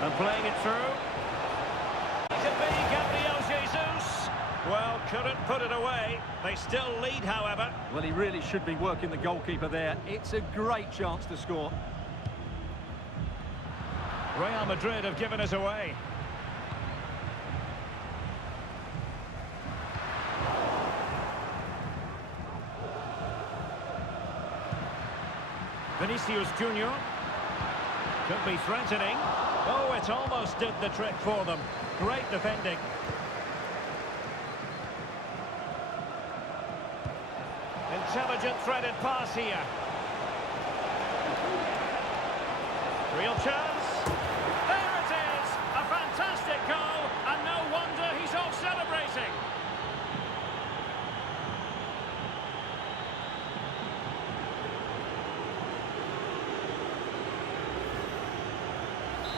And playing it through. To be Gabriel Jesus. Well, couldn't put it away. They still lead, however. Well, he really should be working the goalkeeper there. It's a great chance to score. Real Madrid have given us away. Vinicius Junior. Could be threatening. Oh, it almost did the trick for them. Great defending. Intelligent threaded pass here. Real chance. There it is! A fantastic goal, and no wonder he's off celebrating.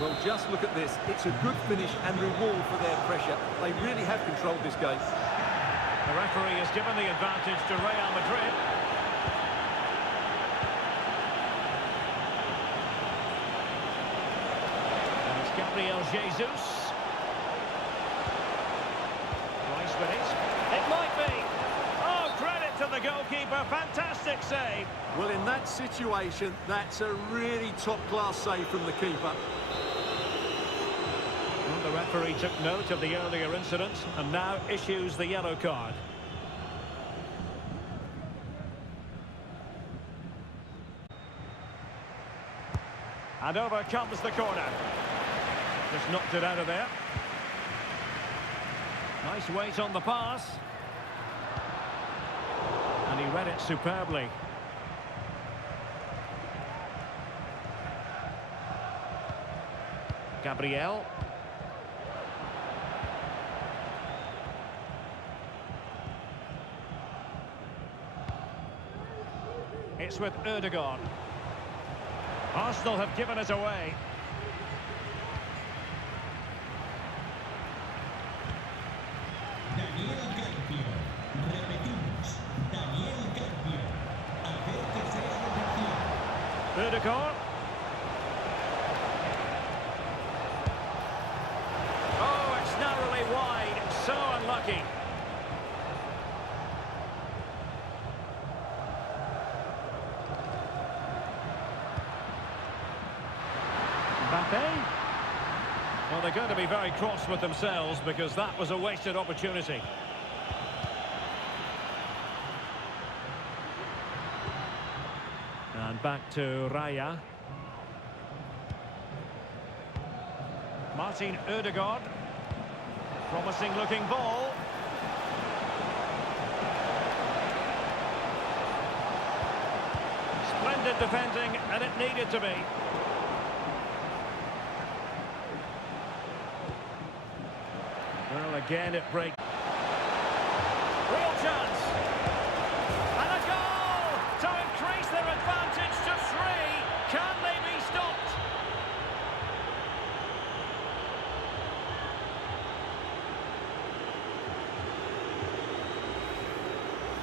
Well, just look at this. It's a good finish and reward for their pressure. They really have controlled this game. The referee has given the advantage to Real Madrid. And it's Gabriel Jesus. Rice with it. It might be. Oh, credit to the goalkeeper. Fantastic save. Well, in that situation, that's a really top-class save from the keeper. Well, the referee took note of the earlier incident and now issues the yellow card. And over comes the corner. Just knocked it out of there. Nice weight on the pass. And he read it superbly. Gabriel. It's with Erdogan. Arsenal have given us away. Daniel Carpio. Repetimos. Daniel Carpio. A ver tercera repetición. Erdogan. Oh, it's narrowly wide. So unlucky. Mbappe. Well, they're going to be very cross with themselves because that was a wasted opportunity. And back to Raya. Martin Ødegaard. Promising looking ball. Splendid defending, and it needed to be. Well, again it breaks. Real chance. And a goal to increase their advantage to 3. Can they be stopped?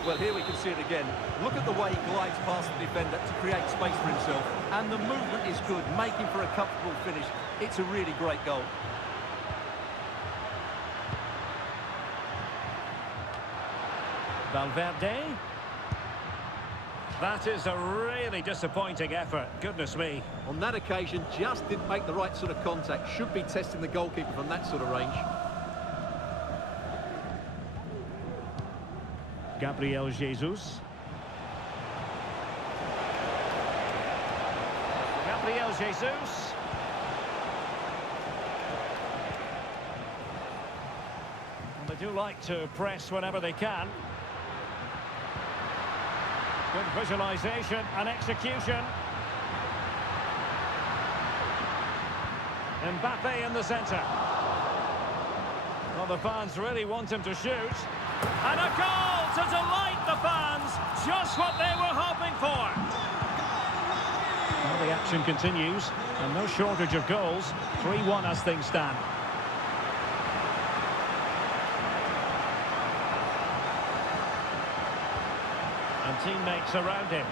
Well, here we can see it again. Look at the way he glides past the defender to create space for himself. And the movement is good, making for a comfortable finish. It's a really great goal. Valverde. That is a really disappointing effort. Goodness me. On that occasion, just didn't make the right sort of contact. Should be testing the goalkeeper from that sort of range. Gabriel Jesus. Gabriel Jesus. Well, they do like to press whenever they can. Good visualisation and execution. Mbappe in the centre. Well, the fans really want him to shoot. And a goal to delight the fans. Just what they were hoping for. Well, the action continues. And no shortage of goals. 3-1 as things stand. And teammates around him.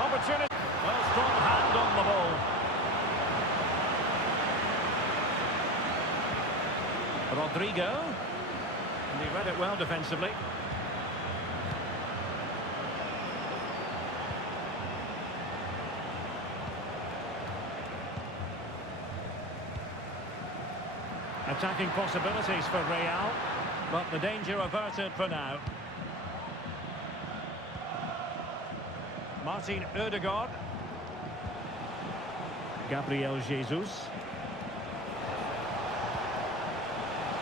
Opportunity. Well, strong hand on the ball. Rodrigo. And he read it well defensively. Attacking possibilities for Real, but the danger averted for now. Martin Ødegaard. Gabriel Jesus.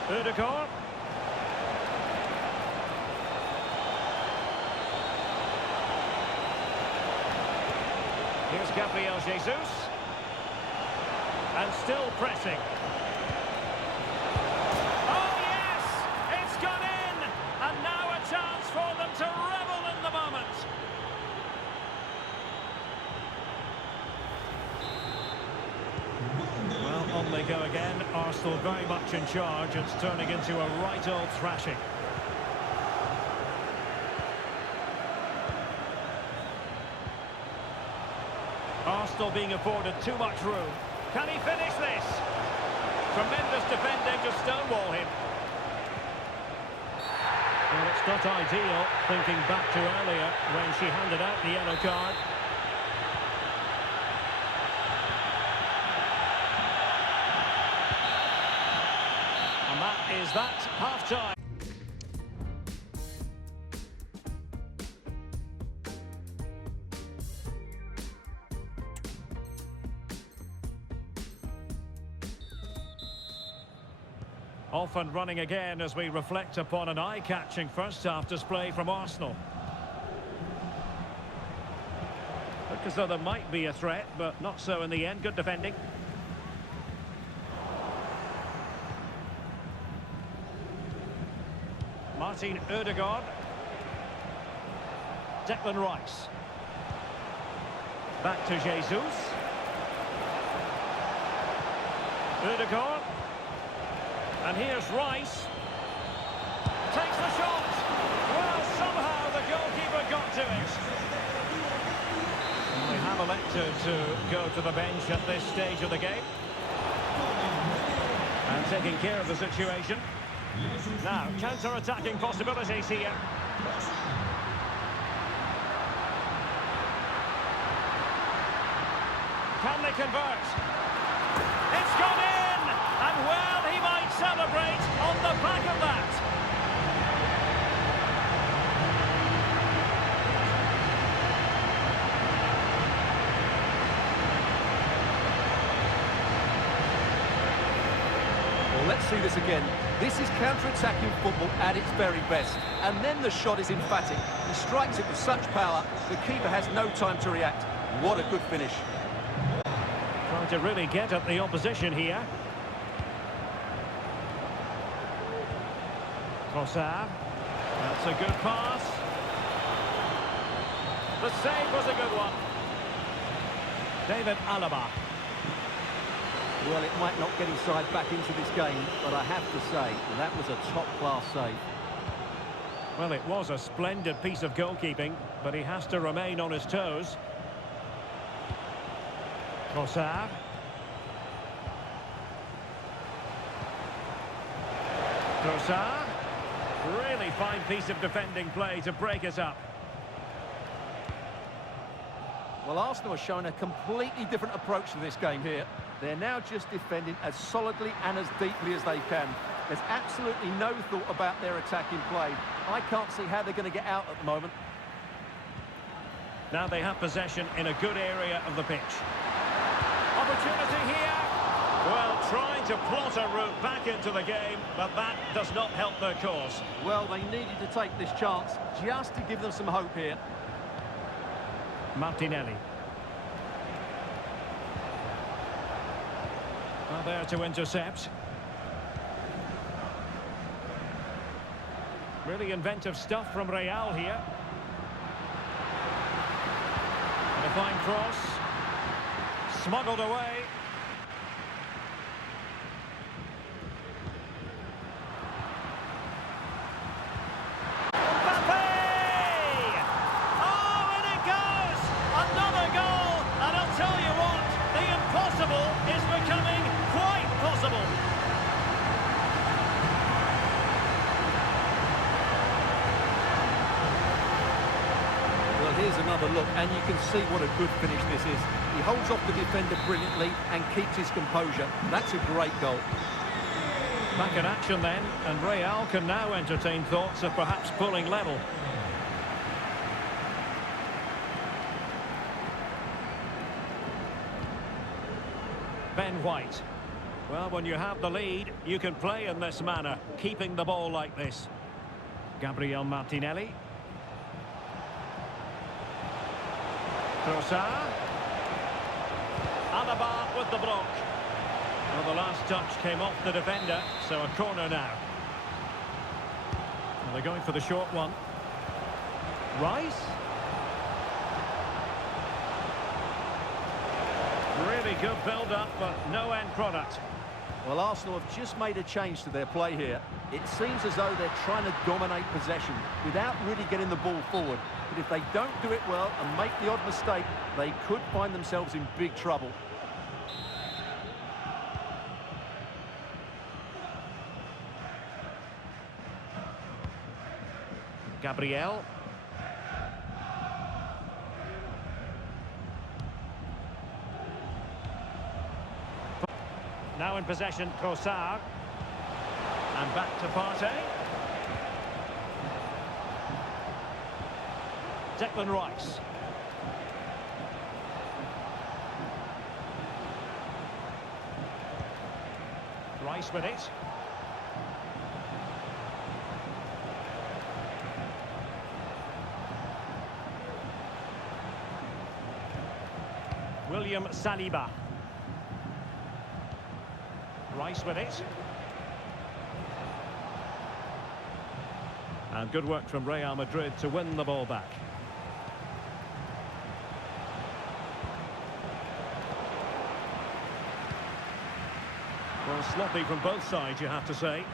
Ødegaard. Here's Gabriel Jesus. And still pressing. Oh yes! It's gone in! And now a chance for them to revel in the moment. Well, on they go again. Arsenal very much in charge. It's turning into a right old thrashing. Arsenal being afforded too much room. Can he finish this? Tremendous defending to stonewall him. Well, it's not ideal, thinking back to earlier when she handed out the yellow card. And that is that, half-time. Off and running again as we reflect upon an eye-catching first-half display from Arsenal. Look as though there might be a threat, but not so in the end. Good defending. Martin Ødegaard. Declan Rice. Back to Jesus. Ødegaard. And here's Rice. Takes the shot. Well, somehow the goalkeeper got to it. And they have elected to go to the bench at this stage of the game. And taking care of the situation. Now, counter-attacking possibilities here. Can they convert? It's gone in! And well, he might celebrate on the back of that. Well, let's see this again. This is counter-attacking football at its very best. And then the shot is emphatic. He strikes it with such power, the keeper has no time to react. What a good finish. Trying to really get at the opposition here. Trossard. That's a good pass. The save was a good one. David Alaba. Well, it might not get his side back into this game, but I have to say, that was a top-class save. Well, it was a splendid piece of goalkeeping, but he has to remain on his toes. Trossard. Trossard. Really fine piece of defending play to break us up. Well, Arsenal has shown a completely different approach to this game here. They're now just defending as solidly and as deeply as they can. There's absolutely no thought about their attacking play. I can't see how they're going to get out at the moment. Now they have possession in a good area of the pitch. Opportunity here. Well, trying to plot a route back into the game, but that does not help their cause. Well, they needed to take this chance just to give them some hope here. Martinelli. Well, there to intercept. Really inventive stuff from Real here. And a fine cross. Smuggled away. Here's another look, and you can see what a good finish this is. He holds off the defender brilliantly and keeps his composure. That's a great goal. Back in action then, and Real can now entertain thoughts of perhaps pulling level. Ben White. Well, when you have the lead, you can play in this manner, keeping the ball like this. Gabriel Martinelli. Trossard. Alaba with the block. Well, the last touch came off the defender, so a corner now. Well, they're going for the short one. Rice. Really good build-up, but no end product. Well, Arsenal have just made a change to their play here. It seems as though they're trying to dominate possession without really getting the ball forward. But if they don't do it well and make the odd mistake, they could find themselves in big trouble. Gabriel. Now in possession, Trossard. And back to Partey. Declan Rice. Rice with it. William Saliba. Rice with it. And good work from Real Madrid to win the ball back. Well, sloppy from both sides, you have to say.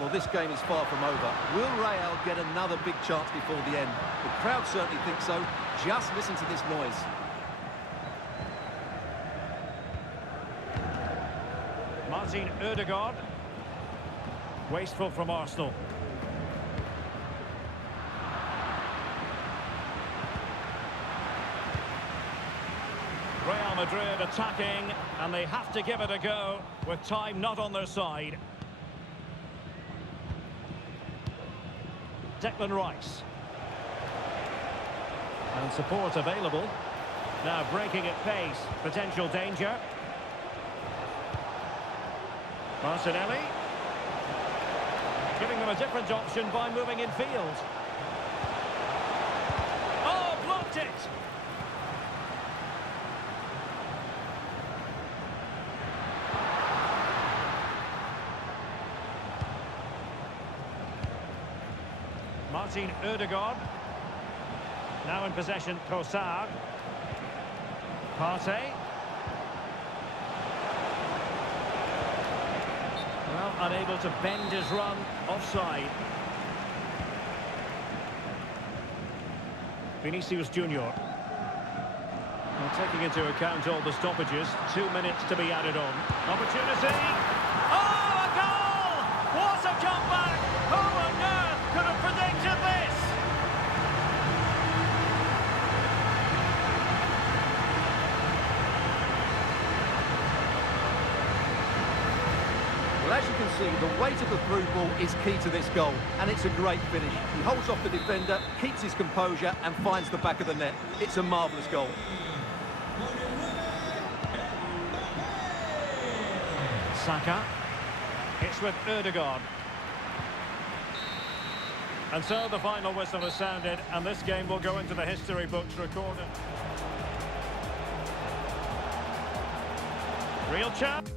Well, this game is far from over. Will Real get another big chance before the end? The crowd certainly think so. Just listen to this noise. Martin Ødegaard. Wasteful from Arsenal. Real Madrid attacking, and they have to give it a go with time not on their side. Declan Rice. And support available. Now breaking at pace. Potential danger. Martinelli. Giving them a different option by moving in field. Oh, blocked it! Martin Ødegaard. Now in possession, Trossard. Partey. Well, unable to bend his run, offside. Vinicius Junior. Well, taking into account all the stoppages, 2 minutes to be added on. Opportunity! Oh, a goal! What a comeback! Who on earth could have predicted this? Well, as you can see, the weight of the through ball is key to this goal, and it's a great finish. He holds off the defender, keeps his composure, and finds the back of the net. It's a marvellous goal. Saka. It's with Ødegaard. And so the final whistle has sounded, and this game will go into the history books recorded. Real chance.